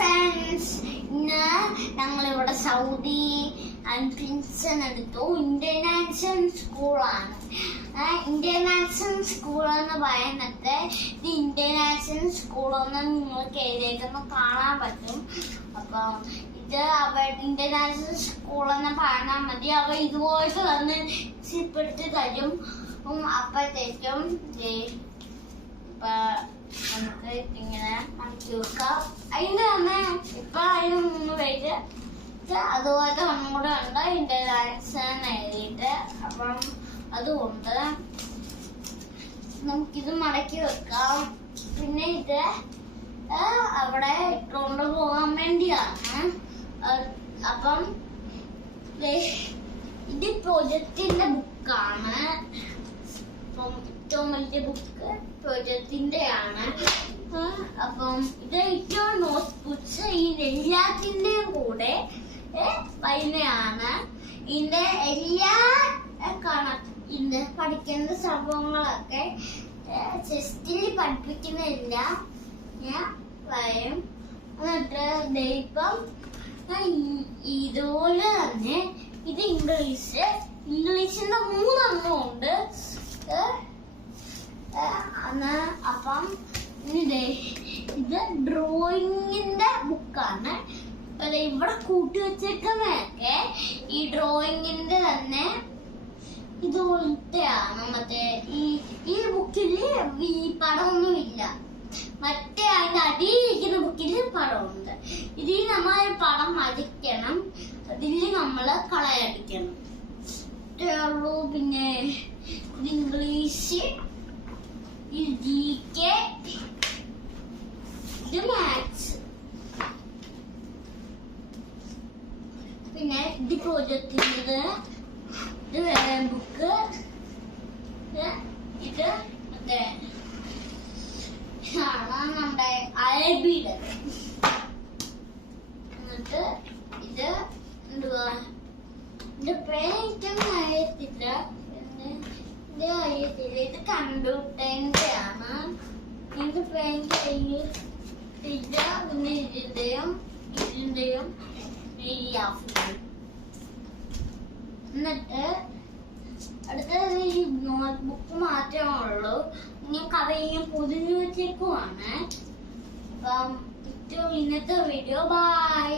Friends, ഇന്ന് ഞങ്ങളിവിടെ Saudi admission എടുത്തു. ഇന്റർനാഷണൽ സ്കൂളാണ്. ഇന്റർനാഷണൽ സ്കൂൾ എന്ന് പറയുന്നത് ഇത് ഇന്റർനാഷണൽ സ്കൂളെന്ന് നിങ്ങൾക്ക് എഴുതിയേക്കൊന്ന് കാണാൻ പറ്റും. അപ്പൊ ഇത് ഇന്റർനാഷണൽ സ്കൂളെന്ന് പറഞ്ഞാൽ മതി. അവ ഇതുപോലത്തെ വന്ന് സിപ്പെടുത്ത് തരും. അപ്പോഴത്തേക്കും നമുക്ക് ഇങ്ങനെ മടക്കി വെക്കാം. അതിന് തന്നെ ഇപ്പൊ അതിന് 3 പേജ് അതുപോലെ ഒന്നുകൂടെ ഉണ്ട് ഇന്റർനാഷൻ എഴുതിയിട്ട്. അപ്പം അതുകൊണ്ട് നമുക്കിത് മടക്കി വെക്കാം. പിന്നെ ഇത് അവിടെ ഇട്ടുകൊണ്ട് പോകാൻ വേണ്ടിയാണ്. അപ്പം ഇത് പ്രൊജക്റ്റിന്റെ ബുക്കാണ്. ഏറ്റവും വലിയ ബുക്ക് പ്രൊജക്റ്റിന്റെ ആണ്. അപ്പം ഇത് ഏറ്റവും നോട്ട്ബുക്സ് എല്ലാത്തിന്റെയും കൂടെ വരുന്നതാണ്. ഇതിന്റെ എല്ലാ പഠിക്കുന്ന സംഭവങ്ങളൊക്കെ ചെസ്റ്റിൽ പഠിപ്പിക്കുന്നില്ല ഞാൻ വരും. എന്നിട്ട് ഇപ്പം ഇതുപോലെ തന്നെ ഇത് ഇംഗ്ലീഷിന്റെ 3 എണ്ണം ഉണ്ട്. അപ്പം ഇത് ഡ്രോയിങ്ങിന്റെ ബുക്കാണ്. ഇവിടെ കൂട്ടി വെച്ചേക്കുന്നതൊക്കെ ഈ ഡ്രോയിങ്ങിന്റെ തന്നെ ഇതുപോലത്തെയാണ്. മറ്റേ ഈ ബുക്കില് ഈ പടമൊന്നുമില്ല. മറ്റേ അതിന്റെ അടിയിലിരിക്കുന്ന ബുക്കില് പടമുണ്ട്. ഇതിൽ നമ്മൾ പടം അടിക്കണം. അതിൽ നമ്മള് കളയടിക്കണം. പിന്നെ ഇംഗ്ലീഷ്, ഇത് GK, ഇത് മാത്സ്, പിന്നെ ഇത് പ്രൊജക്റ്റിന്റെ ഇത് ബുക്ക്, ഇത് മറ്റേ നമ്മുടെ അറബിയുടെ. എന്നിട്ട് ഇത് എന്തുവാ ഇത് പേരൊന്നും അറിയത്തില്ല. ഇത് കമ്പ്യൂട്ടറിന്റെ ആണ്. ഇത് പേര് അറിയത്തില്ല. പിന്നെ ഇതിന്റെയും എന്നിട്ട് അടുത്തത് ഈ നോട്ട്ബുക്ക് മാത്രമേ ഉള്ളൂ. ഇനി കഥയും പൊതിഞ്ഞു വെച്ചേക്കുവാണ്. അപ്പം ഇന്നത്തെ വീഡിയോ ബൈ.